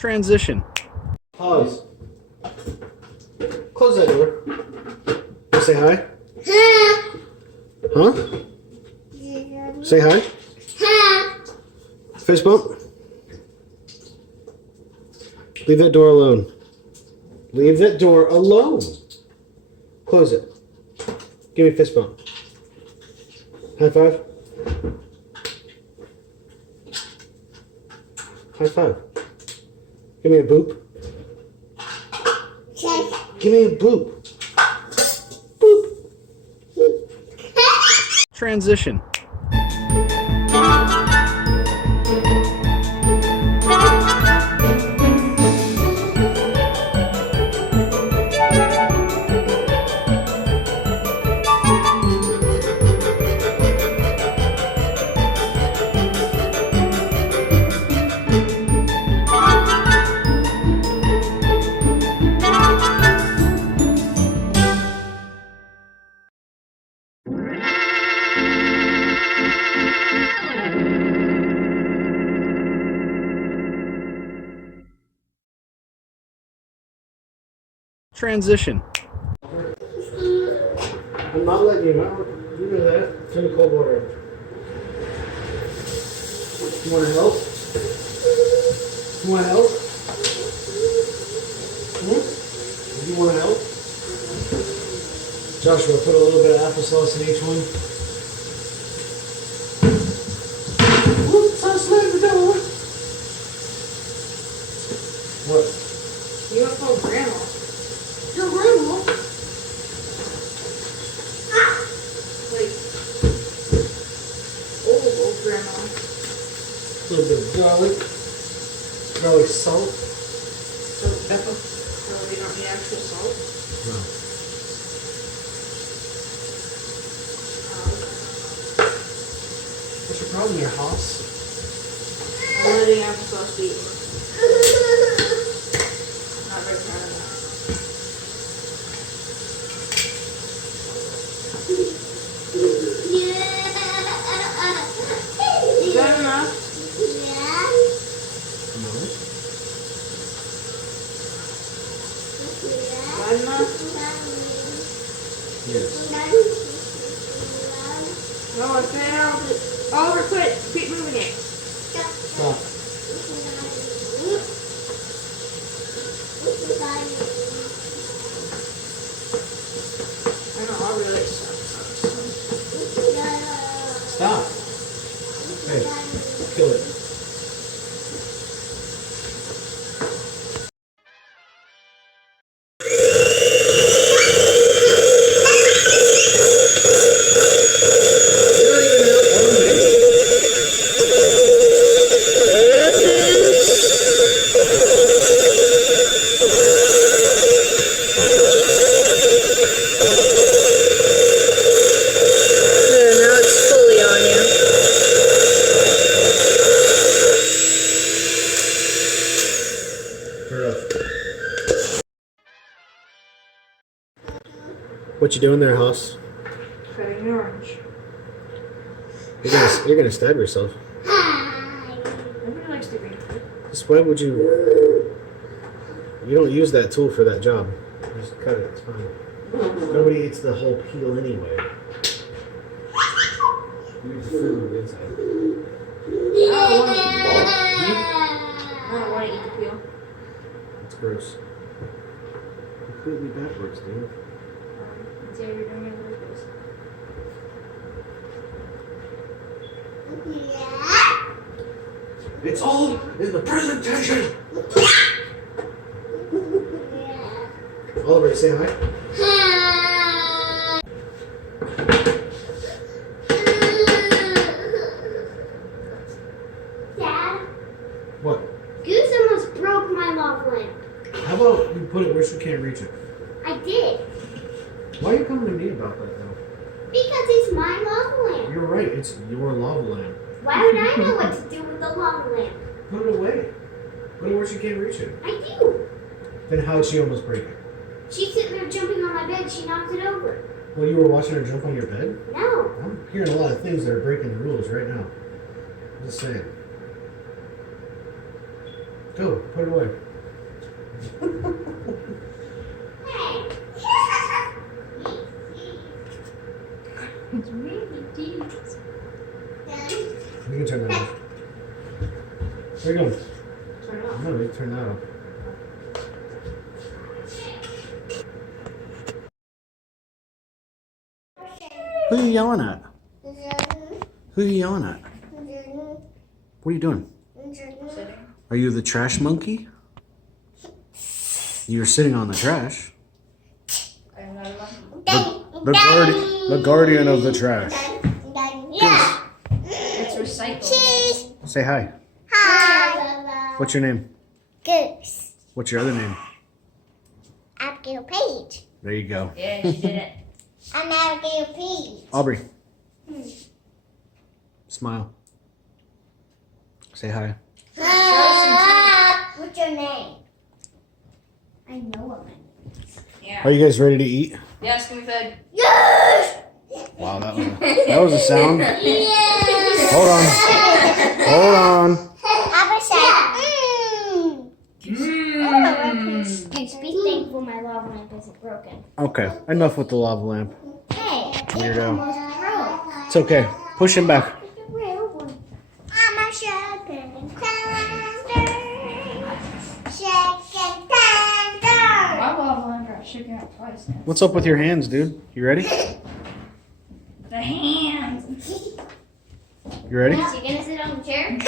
Transition. Pause. Close that door. Say hi. Huh? Say hi. Fist bump. Leave that door alone. Leave that door alone. Close it. Give me a fist bump. High five. High five. Give me a boop. Give me a boop. Boop. Transition. Transition. I'm not letting you out. You know that. Turn the cold water up. You want to help? You want to help? You want to help? Joshua, put a little bit of applesauce in each one. Whoops, I slammed the door. What? You want to call Grandma? Your grandma? Like, old Grandma. A little bit of garlic salt. Salt, pepper. So we don't need actual salt. No. What's your problem here, Hoss? I'm letting applesauce be. Not very proud of that. Is that enough? No. Is that enough? Yes. No, I failed. Oliver, quit. Keep moving it. Stop. I know, I'll really stop. Stop. Hey, kill it. Now it's fully on you. What you doing there, Hoss? Cutting an orange. You're gonna stab yourself. Nobody likes to be. Just why would you? You don't use that tool for that job. Just cut it. It's fine. Nobody eats the whole peel anyway. You eat the food inside. I don't want to eat the peel. It's gross. Completely backwards, dude. See how you're doing it in the first place. It's all in the presentation. Oliver, say hi. Dad, What? Goose almost broke my lava lamp. How about you put it where she can't reach it? I did. Why are you coming to me about that though? Because it's my lava lamp. You're right. It's your lava lamp. Why would I know what to do with the lava lamp? Put it away. Put it where she can't reach it. I do. Then how'd she almost break it? She's sitting there jumping on my bed. She knocked it over. Well, you were watching her jump on your bed? No. I'm hearing a lot of things that are breaking the rules right now. I'm just saying. Go, put it away. It's really deep. You can turn that off. Where you going? Turn it off. No, you turn that off. Who are you yelling at? Who are you yelling at? What are you doing? Sitting. Are you the trash monkey? You're sitting on the trash. I'm not allowed. The guardian of the trash. It's recycled. Say hi. Hi. What's your name? Goose. What's your other name? Abigail Page. There you go. Yeah, she did it. I'm Abigail Page. Aubrey. Smile. Say hi. What's your name? I know what my name is. Yeah. Are you guys ready to eat? Yes, can we fed? Yes! Wow, that was a sound. Yes! Hold on. Hold on. Abba said, Goose, be thankful my lava lamp isn't broken. Okay, enough with the lava lamp. Hey, Weirdo. almost broke. It's okay. Push him back. Real one. I'm a shaking thunder. Shaking thunder. My lava lamp got shaken out twice now. What's up with your hands, dude? You ready? The hands. You ready? You gonna sit on the chair?